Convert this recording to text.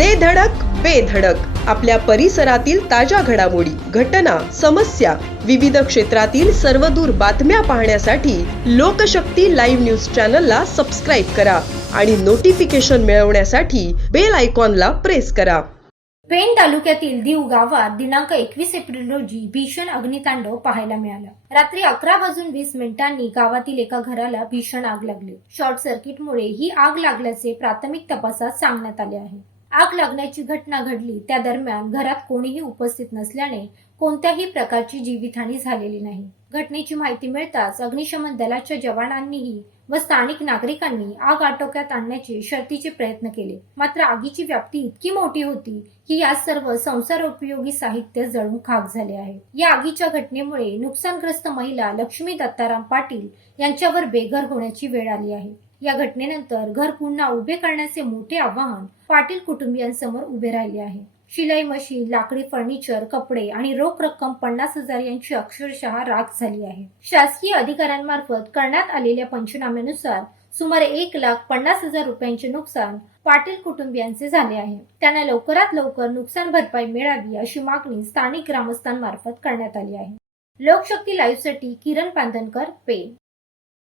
दे धडक बेधडक आपल्या परिसरातील ताज्या घडामोडी घटना समस्या विविध क्षेत्रातील सर्वदूर बातम्या पाहण्यासाठी लोकशक्ती लाईव्ह न्यूज चॅनलला सबस्क्राईब करा आणि नोटिफिकेशन मिळवण्यासाठी बेल आयकॉनला प्रेस करा. पेण तालुक्यातील दीव गावात दिनांक एकवीस एप्रिल रोजी भीषण अग्नितांडव पाहायला मिळाला. रात्री अकरा वाजून वीस मिनिटांनी गावातील एका घराला भीषण आग लागली. शॉर्ट सर्किटमुळे ही आग लागल्याचे प्राथमिक तपासात सांगण्यात आले आहे. आग लागण्याची घटना घडली. त्या दरम्यान घरात कोणीही उपस्थित नसल्याने कोणत्याही प्रकारची जीवितहानी झालेली नाही. घटनेची माहिती मिळताच अग्निशमन दलाच्या जवानांनीही व स्थानिक नागरिकांनी आग आटोक्यात आणण्याचे शर्तीचे प्रयत्न केले. मात्र आगीची व्याप्ती इतकी मोठी होती की या सर्व संसारोपयोगी साहित्य जळून खाक झाले आहे. या आगीच्या घटनेमुळे नुकसानग्रस्त महिला लक्ष्मी दत्ताराम पाटील यांच्यावर बेघर होण्याची वेळ आली आहे. या घटनेनंतर घर पुन्हा उभे करण्याचे मोठे आव्हान पाटील कुटुंबियांसमोर उभे राहिले आहे. शिलाई मशीन लाकडी फर्निचर कपडे आणि रोख रक्कम पन्नास हजार यांची अक्षरशः राख झाली आहे. शासकीय अधिकाऱ्यांमार्फत करण्यात आलेल्या पंचनाम्यानुसार सुमारे एक लाख पन्नास हजार रुपयांचे नुकसान पाटील कुटुंबियांचे झाले आहे. त्यांना लवकरात लवकर नुकसान भरपाई मिळावी अशी मागणी स्थानिक ग्रामस्थांमार्फत करण्यात आली आहे. लोकशक्ती लाईव्हसाठी किरण पांदनकर पेन